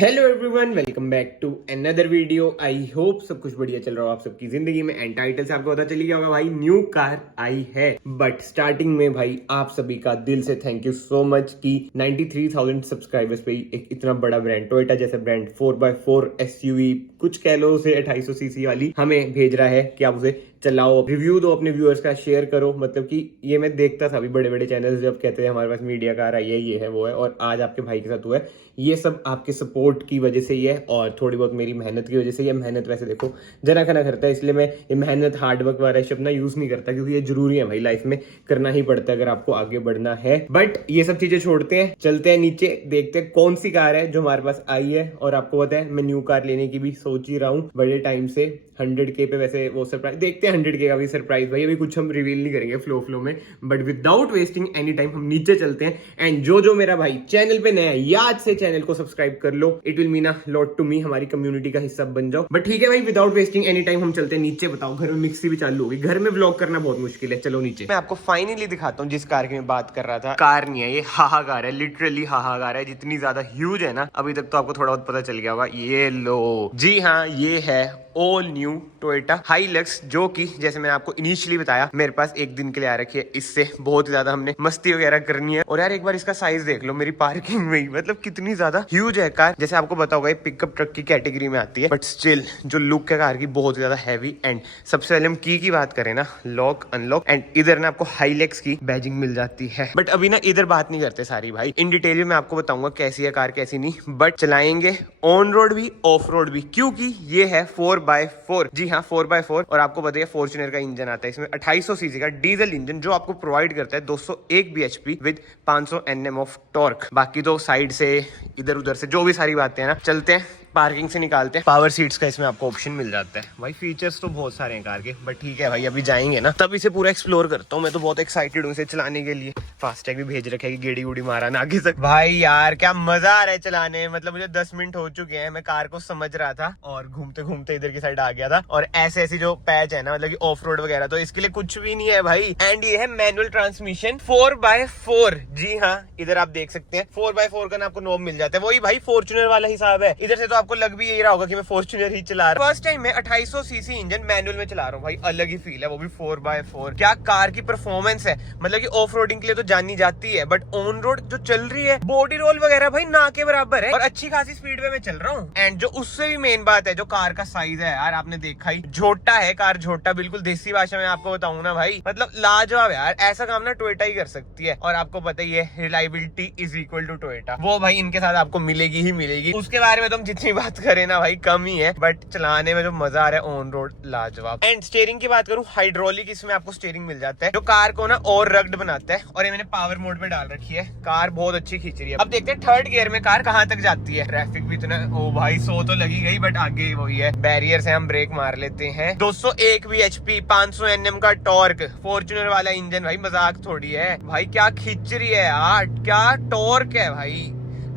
Hello everyone, welcome back to another video. I hope सब कुछ बढ़िया चल रहा हो आप सबकी जिंदगी में। एंड टाइटल से आपको पता चल गया होगा भाई, न्यू कार आई है। बट स्टार्टिंग में भाई आप सभी का दिल से थैंक यू सो मच कि 93,000 सब्सक्राइबर्स पे एक इतना बड़ा ब्रांड, टोयोटा जैसा ब्रांड 4x4 SUV, कुछ कह लो उसे 2800 सीसी वाली, हमें भेज रहा है कि आप उसे चलाओ, रिव्यू दो अपने व्यूअर्स का, शेयर करो। मतलब कि ये मैं देखता था अभी बड़े बड़े चैनल्स जब कहते थे हमारे पास मीडिया कार आई है, ये है वो है, और आज आपके भाई के साथ हुआ है। ये सब आपके सपोर्ट की वजह से ही है और थोड़ी बहुत मेरी मेहनत की वजह से। ये मेहनत वैसे देखो जना खना करता है, इसलिए मैं ये मेहनत हार्डवर्क वाला शब्द ना यूज नहीं करता, क्योंकि ये जरूरी है भाई, लाइफ में करना ही पड़ता है अगर आपको आगे बढ़ना है। बट ये सब चीजें छोड़ते हैं, चलते हैं नीचे, देखते हैं कौन सी कार है जो हमारे पास आई है। और आपको पता है मैं न्यू कार लेने की भी सोच ही रहा हूँ बड़े टाइम से। 100K पे वैसे वो सरप्राइज देखते हैं, 100K का भी सरप्राइज भाई, अभी कुछ हम रिवील नहीं करेंगे फ्लो में। But without wasting any time हम नीचे चलते हैं। एंड जो मेरा भाई चैनल पे नया है, याद से चैनल को सब्सक्राइब कर लो, it will mean a lot to me, हमारी कम्युनिटी का हिस्सा बन जाओ। बट ठीक है भाई, विदाउट वेस्टिंग एनी टाइम हम चलते हैं नीचे। बताओ, घर में मिक्सी भी चालू होगी, घर में व्लॉग करना बहुत मुश्किल है। चलो नीचे, मैं आपको फाइनली दिखाता हूँ जिस कार की मैं बात कर रहा था। कार नहीं है ये, हाहाकार है, लिटरली हाहाकार है। जितनी ज्यादा ह्यूज है ना, अभी तक तो आपको थोड़ा बहुत पता चल गया होगा। ये लो जी हाँ, ये है ऑल न्यू टोयोटा हाइलक्स, जो कि जैसे मैंने आपको इनिशियली बताया मेरे पास एक दिन के लिए आ रखी है। इससे बहुत ज्यादा हमने मस्ती वगैरह करनी है। और यार एक बार इसका साइज देख लो मेरी पार्किंग में ही, मतलब कितनी ज्यादा ह्यूज है कार। जैसे आपको पता होगा ये पिकअप ट्रक की कैटेगरी में आती है, बट स्टिल जो लुक है कार की बहुत ज्यादा हैवी। एंड सबसे पहले हम की बात करें ना, लॉक अनलॉक, एंड इधर ना आपको हाइलक्स की बैजिंग मिल जाती है। बट अभी ना इधर बात नहीं करते सारी भाई, इन डिटेल में मैं आपको बताऊंगा कैसी है कार कैसी नहीं। बट चलाएंगे ऑन रोड भी ऑफ रोड भी, क्योंकि ये है 4x4। जी हाँ, 4x4। और आपको बताइए फॉर्च्यूनर का इंजन आता है इसमें, 2800 सीसी का डीजल इंजन, जो आपको प्रोवाइड करता है 201 bhp with 500 Nm of torque. बाकी तो साइड से इधर उधर से जो भी सारी बातें हैं ना, चलते हैं पार्किंग से निकालते हैं। पावर सीट्स का इसमें आपको ऑप्शन मिल जाता है भाई। फीचर्स तो बहुत सारे हैं कार के, बट ठीक है भाई, अभी जाएंगे ना तब इसे पूरा एक्सप्लोर करता हूँ। मैं तो बहुत एक्साइटेड हूँ इसे चलाने के लिए। फास्टैग भी भेज रखा है कि गेड़ी गुड़ी मारा ना आगे तक। भाई यार क्या मजा आ रहा है चलाने, मतलब मुझे 10 मिनट हो चुके हैं, मैं कार को समझ रहा था और घूमते घूमते इधर की साइड आ गया था। और ऐसे ऐसी जो पैच है ना, मतलब की ऑफ रोड वगैरह, तो इसके लिए कुछ भी नहीं है भाई। एंड ये है मैनुअल ट्रांसमिशन 4x4। जी हाँ, इधर आप देख सकते हैं 4x4 का ना आपको नॉब मिल जाता है, वही भाई फॉर्च्यूनर वाला हिसाब है। इधर से तो आपको लग भी यही रहा होगा कि मैं फॉर्च्यूनर ही चला रहा हूँ। फर्स्ट टाइम मैं 2800 सीसी इंजन मैनुअल में चला रहा हूँ भाई, अलग ही फील है, वो भी 4x4। क्या कार की परफॉर्मेंस है, मतलब कि ऑफ रोडिंग के लिए तो जानी जाती है, बट ऑन रोड जो चल रही है, बॉडी रोल वगैरह भाई ना के बराबर है। और अच्छी खासी स्पीड पे मैं चल रहा हूँ। एंड जो उससे भी मेन बात है, जो कार का साइज है यार, आपने देखा ही, झोटा है कार, झोटा बिल्कुल देसी भाषा में आपको बताऊं ना भाई, मतलब लाजवाब यार। ऐसा काम ना टोयोटा ही कर सकती है। और आपको पता ही है, reliability is equal to Toyota, वो भाई इनके साथ आपको मिलेगी ही मिलेगी। उसके बारे में तो हम जितनी बात करें ना भाई कम ही है, बट चलाने में जो मजा आ रहा है ऑन रोड लाजवाब। एंड स्टीयरिंग की बात करूं, हाइड्रोलिक इसमें आपको स्टीयरिंग मिल जाता है, जो कार को ना और रग्ड बनाता है। और ये मैंने पावर मोड पे डाल रखी है, कार बहुत अच्छी खींच रही है। अब देखते हैं थर्ड गियर में कार कहां तक जाती है। ट्रैफिक भी इतना, ओ भाई 100 तो लगी गई, बट आगे वही है बैरियर से हम ब्रेक मार लेते हैं। 201 bhp, 500 Nm का टॉर्क, फॉर्च्यूनर वाला इंजन भाई, मजाक थोड़ी है भाई। क्या खींच रही है यार, क्या टॉर्क है भाई,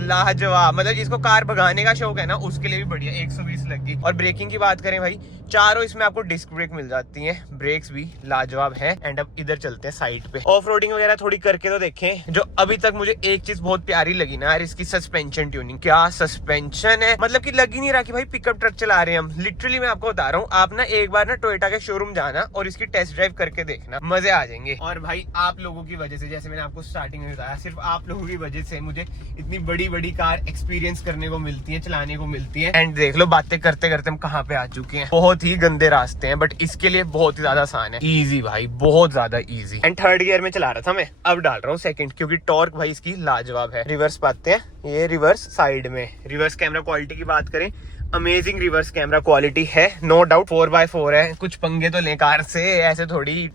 लाजवाब। मतलब जिसको कार भगाने का शौक है ना, उसके लिए भी बढ़िया। 120 लगी। और ब्रेकिंग की बात करें भाई, चारों इसमें आपको डिस्क ब्रेक मिल जाती हैं, ब्रेक्स भी लाजवाब है। एंड अब इधर चलते हैं साइड पे, ऑफ रोडिंग वगैरह थोड़ी करके तो देखें। जो अभी तक मुझे एक चीज बहुत प्यारी लगी ना यार, इसकी सस्पेंशन ट्यूनिंग। क्या सस्पेंशन है, मतलब कि लग ही नहीं रहा कि भाई पिकअप ट्रक चला रहे हैं हम। लिटरली मैं आपको बता रहा हूँ, आप ना एक बार ना टोयोटा के शोरूम जाना और इसकी टेस्ट ड्राइव करके देखना, मजे आ जाएंगे। और भाई आप लोगों की वजह से, जैसे मैंने आपको स्टार्टिंग में बताया, सिर्फ आप लोगों की वजह से मुझे इतनी बड़ी बड़ी कार एक्सपीरियंस करने को मिलती है, चलाने को मिलती है। एंड देख लो, बातें करते करते हम कहाँ पे आ चुके हैं। बहुत ही गंदे रास्ते हैं, बट इसके लिए बहुत ही ज्यादा आसान है, इजी भाई, बहुत ज्यादा इजी। एंड थर्ड गियर में चला रहा था मैं, अब डाल रहा हूँ सेकंड, क्योंकि टॉर्क भाई इसकी लाजवाब है। रिवर्स पाते हैं, ये रिवर्स साइड में। रिवर्स कैमरा क्वालिटी की बात करें, अमेजिंग रिवर्स कैमरा क्वालिटी है, नो डाउट। 4x4 है, कुछ पंगे तो ले कार से, ऐसे थोड़ी।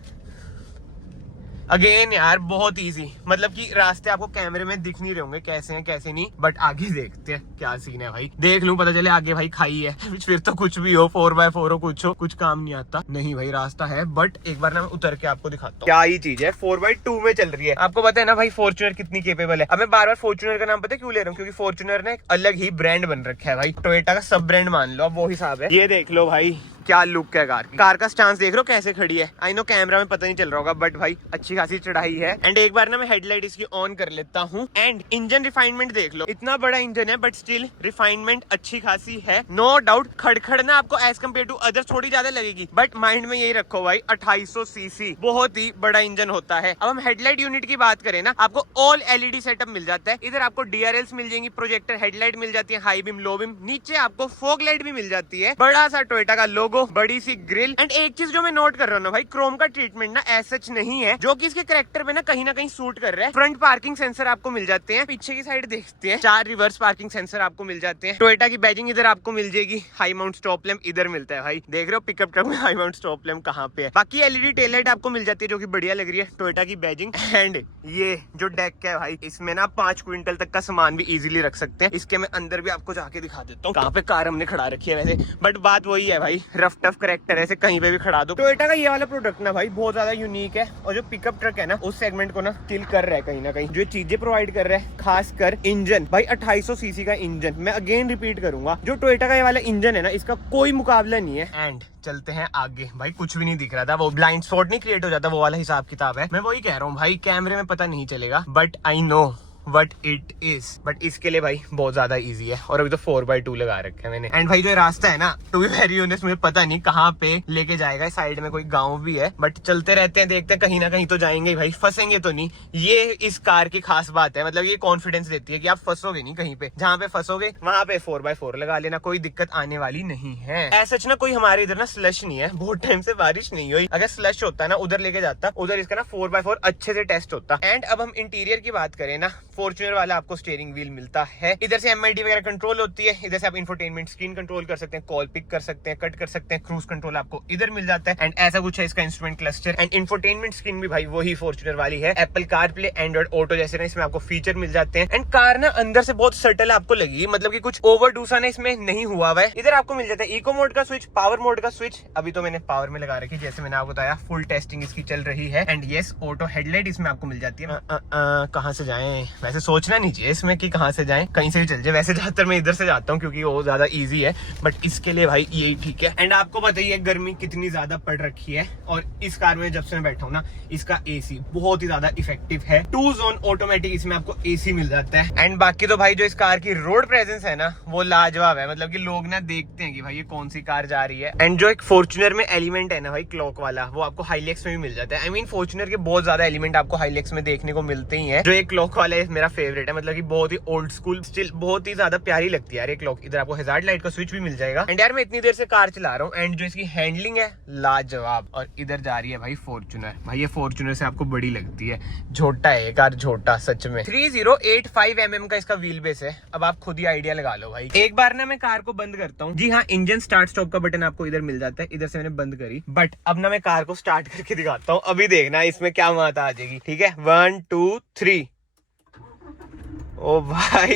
अगेन यार बहुत इजी, मतलब कि रास्ते आपको कैमरे में दिख नहीं रहे होंगे कैसे हैं कैसे नहीं, बट आगे देखते हैं क्या सीन है भाई। देख लूं, पता चले आगे भाई खाई है फिर तो कुछ भी हो, 4x4 हो, कुछ हो, कुछ काम नहीं आता। नहीं भाई रास्ता है, बट एक बार ना मैं उतर के आपको दिखाता हूँ क्या ही चीज है। 4x2 में चल रही है। आपको पता है ना भाई फॉर्च्यूनर कितनी केपेबल है। अब मैं बार बार फॉर्च्यूनर का नाम पता है क्यों ले रहा हूँ, क्योंकि फॉर्च्यूनर ने एक अलग ही ब्रांड बन रखा है भाई, टोयोटा का सब ब्रांड मान लो, अब वो हिसाब है। ये देख लो भाई, क्या लुक है कार का स्टांस देख रहे हो कैसे खड़ी है। आई नो कैमरा में पता नहीं चल रहा होगा बट भाई अच्छी खासी चढ़ाई है। एंड एक बार ना मैं हेडलाइट इसकी ऑन कर लेता हूँ। एंड इंजन रिफाइनमेंट देख लो, इतना बड़ा इंजन है बट स्टिल रिफाइनमेंट अच्छी खासी है। नो डाउट खड़खड़ ना आपको एज कम्पेयर टू अदर थोड़ी ज्यादा लगेगी, बट माइंड में यही रखो भाई 2800 सीसी बहुत ही बड़ा इंजन होता है। अब हम हेडलाइट यूनिट की बात करें ना, आपको ऑल एलईडी सेटअप मिल जाता है। इधर आपको डीआरएल्स मिल जाएंगी, प्रोजेक्टर हेडलाइट मिल जाती है, हाई बीम लो बीम, नीचे आपको फॉग लाइट भी मिल जाती है, बड़ा सा टोयोटा का लोगो, बड़ी सी ग्रिल। एंड एक चीज जो मैं नोट कर रहा हूँ ना भाई, क्रोम का ट्रीटमेंट ना ऐसा नहीं है जो कि इसके कैरेक्टर पे ना कहीं सूट कर रहा है। फ्रंट पार्किंग सेंसर आपको मिल जाते हैं, पीछे की साइड देखते हैं 4 रिवर्स पार्किंग सेंसर आपको मिल जाते हैं। टोयोटा की बैजिंग इधर आपको मिल जाएगी, हाई माउंट स्टॉप लैंप इधर मिलता है भाई, देख रहे हो पिकअप ट्रक में हाई माउंट स्टॉप लैंप कहाँ पे है। बाकी एलईडी टेल लाइट आपको मिल जाती है जो कि बढ़िया लग रही है, टोयोटा की बैजिंग। एंड ये जो डेक है भाई, इसमें ना 5 क्विंटल तक का सामान भी इजीली रख सकते हैं। इसके मैं अंदर भी आपको जाके दिखा देता हूँ कहाँ पे कार हमने खड़ा रखी है वैसे, बट बात वही है भाई, रफ टफ कैरेक्टर ऐसे कहीं पे भी खड़ा दो। टोयोटा का ये वाला प्रोडक्ट ना भाई बहुत ज्यादा यूनिक है, और जो पिकअप ट्रक है ना उस सेगमेंट को ना किल कर रहा है कहीं ना कहीं। जो चीजें प्रोवाइड कर रहा है, खासकर इंजन भाई 2800 सीसी का इंजन, मैं अगेन रिपीट करूंगा, जो टोयोटा का ये वाला इंजन है ना इसका कोई मुकाबला नहीं है। एंड चलते हैं आगे भाई, कुछ भी नहीं दिख रहा था, वो ब्लाइंड स्पॉट नहीं क्रिएट हो जाता, वो वाला हिसाब किताब है। मैं वही कह रहा हूँ भाई, कैमरे में पता नहीं चलेगा but I know what it is, but इसके लिए भाई बहुत ज्यादा इजी है। और अभी तो 4x2 लगा रखे हैं मैंने। एंड भाई जो रास्ता है ना, टू बी वेरी ऑनेस्ट मुझे पता नहीं कहाँ पे लेके जाएगा। साइड में कोई गांव भी है बट चलते रहते हैं, देखते हैं कहीं ना कहीं तो जाएंगे भाई, फंसेंगे तो नहीं। ये इस कार की खास बात है, मतलब ये कॉन्फिडेंस देती है कि आप फंसोगे नहीं कहीं पे, जहाँ पे फंसोगे वहां पे 4x4 लगा लेना, कोई दिक्कत आने वाली नहीं है। ऐसा ना कोई हमारे इधर ना स्लश नहीं है, बहुत टाइम से बारिश नहीं हुई, अगर स्लश होता ना उधर लेके जाता, उधर इसका ना 4x4 अच्छे से टेस्ट होता। एंड अब हम इंटीरियर की बात करें ना, फॉर्च्यूनर वाला आपको स्टीयरिंग व्हील मिलता है, इधर से एमआईडी वगैरह कंट्रोल होती है, इधर से आप इंफोटेनमेंट स्क्रीन कंट्रोल कर सकते हैं, कॉल पिक कर सकते हैं, कट कर सकते हैं, क्रूज कंट्रोल आपको इधर मिल जाता है। एंड ऐसा कुछ है इसका instrument cluster. And infotainment screen भी भाई वही फॉर्च्यूनर वाली है, एप्पल कारप्ले, एंड्रॉइड ऑटो जैसे ना इसमें आपको फीचर मिल जाते हैं। एंड कार ना अंदर से बहुत सटल आपको लगेगी, मतलब कि कुछ ओवरडू सा ना इसमें नहीं हुआ है। इधर आपको मिल जाता है इको मोड का स्विच, पावर मोड का स्विच, अभी तो मैंने पावर में लगा रखी, जैसे मैंने आपको बताया फुल टेस्टिंग इसकी चल रही है। एंड यस ऑटो हेडलाइट इसमें आपको मिल जाती है। कहाँ से जाएं, वैसे सोचना नहीं चाहिए इसमें कि कहाँ से जाएं, कहीं से भी चल जाए। वैसे ज्यादातर मैं इधर से जाता हूँ क्योंकि वो ज्यादा इजी है, बट इसके लिए भाई यही ठीक है। एंड आपको बताइए गर्मी कितनी ज्यादा पड़ रखी है, और इस कार में जब से मैं बैठा हूँ ना, इसका एसी बहुत ही ज्यादा इफेक्टिव है। 2 जोन ऑटोमेटिक इसमें आपको एसी मिल जाता है। एंड बाकी तो भाई जो इस कार की रोड प्रेजेंस है ना वो लाजवाब है, मतलब कि लोग ना देखते हैं कि भाई ये कौन सी कार जा रही है। एंड जो एक फॉर्च्यूनर में एलिमेंट है ना भाई क्लॉक वाला, वो आपको हाईलेक्स में भी मिल जाता है। आई मीन फॉर्च्यूनर के बहुत ज्यादा एलिमेंट आपको हाईलेक्स में देखने को मिलते ही है। जो एक क्लॉक वाला है मेरा फेवरेट है, मतलब कि बहुत ही ओल्ड स्कूल, स्टिल बहुत ही ज्यादा प्यारी लगती है यार ये क्लॉक। इधर आपको हैजार्ड लाइट का स्विच भी मिल जाएगा। एंड यार मैं इतनी देर से कार चला रहा हूँ, एंड जो इसकी हैंडलिंग है लाजवाब। और इधर जा रही है भाई फॉर्च्यूनर, भाई ये फॉर्च्यूनर से आपको बड़ी लगती है, झोटा है कार, झोटा सच में। 3085 mm का इसका व्हील बेस है। अब आप खुद ही आइडिया लगा लो भाई। एक बार ना मैं कार को बंद करता हूँ, जी हाँ इंजन स्टार्ट स्टॉप का बटन आपको इधर मिल जाता है, इधर से मैंने बंद करी, बट अब ना मैं कार को स्टार्ट करके दिखाता हूँ, अभी देखना इसमें क्या माता आ जाएगी। ठीक है 1 2 3। ओ भाई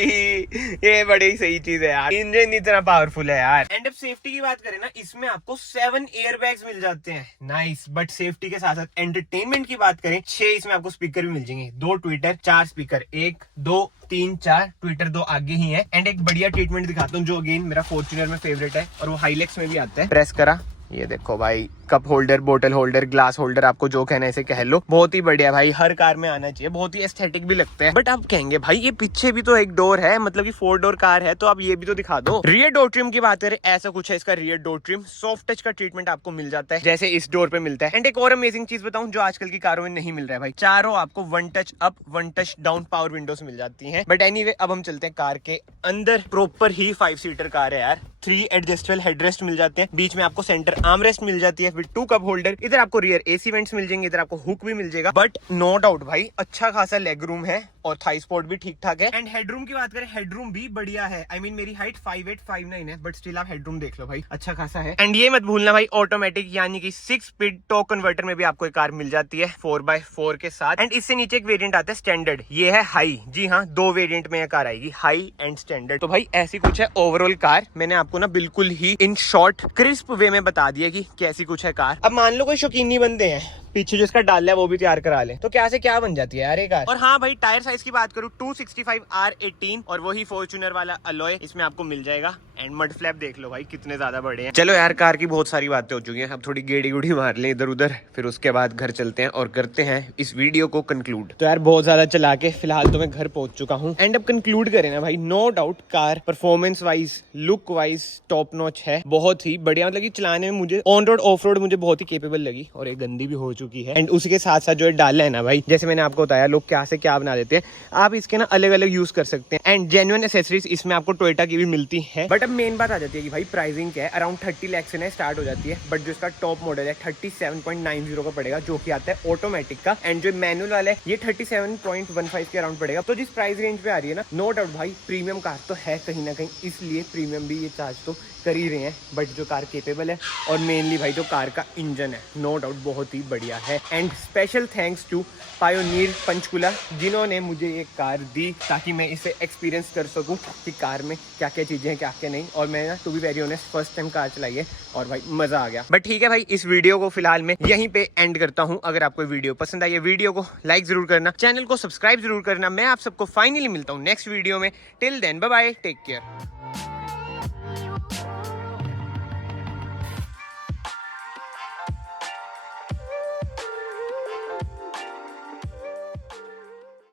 ये बड़ी सही चीज है यार, इंजन इतना पावरफुल है यार। एंड अब सेफ्टी की बात करें ना, इसमें आपको 7 एयर बैग्स मिल जाते हैं, नाइस। बट सेफ्टी के साथ साथ एंटरटेनमेंट की बात करें, 6 इसमें आपको स्पीकर भी मिल जाएंगे, 2 ट्विटर 4 स्पीकर, 1 2 3 4 ट्विटर 2 आगे ही है। एंड एक बढ़िया ट्रीटमेंट दिखाता हूँ जो अगेन मेरा फॉर्च्यूनर में फेवरेट है, और वो हाईलेक्स में भी आता है। प्रेस करा, ये देखो भाई कप होल्डर, बोतल होल्डर, ग्लास होल्डर, आपको जो कहना है इसे कह लो, बहुत ही बढ़िया भाई, हर कार में आना चाहिए, बहुत ही एस्थेटिक भी लगता है। बट आप कहेंगे भाई ये पीछे भी तो एक डोर है, मतलब कि 4 डोर कार है, तो आप ये भी तो दिखा दो। रियर डोर ट्रिम की बात करें, ऐसा कुछ है इसका rear door trim, soft touch का ट्रीटमेंट आपको मिल जाता है जैसे इस डोर पे मिलता है। एंड एक और अमेजिंग चीज बताऊं जो आजकल की कारों में नहीं मिल रहा है भाई, चारों आपको 1 touch up 1 touch down power windows मिल जाती है। बट एनीवे अब हम चलते हैं कार के अंदर। प्रॉपर ही 5 सीटर कार है यार, 3 एडजस्टेबल हेडरेस्ट मिल जाते हैं, बीच में आपको सेंटर आर्मरेस्ट मिल जाती है, फिर 2 कप होल्डर, इधर आपको रियर एसी वेंट्स मिल जाएंगे, इधर आपको हुक भी मिल जाएगा। बट नो डाउट भाई अच्छा खासा लेग रूम है, और थाई स्पॉट भी ठीक ठाक है। एंड हेडरूम की बात करें, हेडरूम भी बढ़िया है। आई मीन मेरी हाइट 5859 है, बट स्टिल आप हेडरूम देख लो भाई अच्छा खासा है। एंड ये मत भूलना भाई ऑटोमेटिक यानी कि 6 स्पीड टॉर्क कन्वर्टर में भी आपको एक कार मिल जाती है 4x4 के साथ। एंड इससे नीचे एक वेरिएंट आता है स्टैंडर्ड, ये है हाई। जी हाँ 2 वेरिएंट में यह कार आएगी, हाई एंड स्टैंडर्ड। तो भाई ऐसी कुछ है ओवरऑल कार। मैंने आपको आपको ना बिल्कुल ही इन शॉर्ट क्रिस्प वे में बता दिया कि कैसी कुछ है कार। अब मान लो कोई शौकीनी बंदे हैं, पीछे जो इसका डाल है वो भी तैयार करा ले, तो क्या से क्या बन जाती है यार ये कार। और हाँ भाई, टायर साइज की बात करूँ 265 R18 और वही फॉर्च्यूनर वाला अलॉय इसमें आपको मिल जाएगा। एंड मड फ्लैप देख लो भाई कितने ज्यादा बड़े हैं। चलो यार, कार की बहुत सारी बातें हो चुकी हैं, अब थोड़ी गेड़ी गुड़ी मार ले इधर उधर, फिर उसके बाद घर चलते हैं और करते हैं इस वीडियो को कंक्लूड। तो यार बहुत ज्यादा चला के फिलहाल तो मैं घर पहुंच चुका हूँ। एंड अब कंक्लूड करें ना भाई, no doubt car performance wise, look wise top notch है, बहुत ही बढ़िया। मतलब कि चलाने में मुझे ऑन रोड ऑफ रोड मुझे बहुत ही केपेबल लगी और एक गंदी भी हो चुकी है। एंड उसके साथ साथ जो डाल है ना भाई, जैसे मैंने आपको बताया लोग क्या से क्या बना देते हैं, आप इसके ना अलग अलग यूज कर सकते हैं। एंड जेन्युइन एसेसरीज इसमें आपको टोयोटा की भी मिलती है। बट अब मेन बात आ जाती है कि भाई प्राइसिंग क्या है। अराउंड 30 लाख से ना स्टार्ट हो जाती है, बट जो इसका टॉप मॉडल है 37.90 का पड़ेगा, जो कि आता है ऑटोमेटिक का। एंड जो मैनुअल वाला है ये 37.15 के अराउंड पड़ेगा। तो जिस प्राइस रेंज पे आ रही है ना, नो डाउट भाई प्रीमियम कार तो है कहीं ना कहीं, इसलिए प्रीमियम भी ये चार्ज तो कर ही रहे हैं। बट जो कार केपेबल है और मेनली भाई जो कार का इंजन है, नो डाउट बहुत ही बढ़िया है। And special thanks to pioneer Panchkula, जिन्होंने मुझे ये कार दी ताकि मैं इसे एक्सपीरियंस कर सकूं कि कार में क्या क्या चीजें हैं क्या क्या नहीं। और मैं ना to be very honest first time car चलाई है और भाई मजा आ गया। बट ठीक है भाई, इस वीडियो को फिलहाल मैं यहीं पे एंड करता हूं। अगर आपको वीडियो पसंद आई है, वीडियो को लाइक जरूर करना, चैनल को सब्सक्राइब जरूर करना। मैं आप सबको फाइनली मिलता हूं नेक्स्ट वीडियो में। Till then bye bye, take care.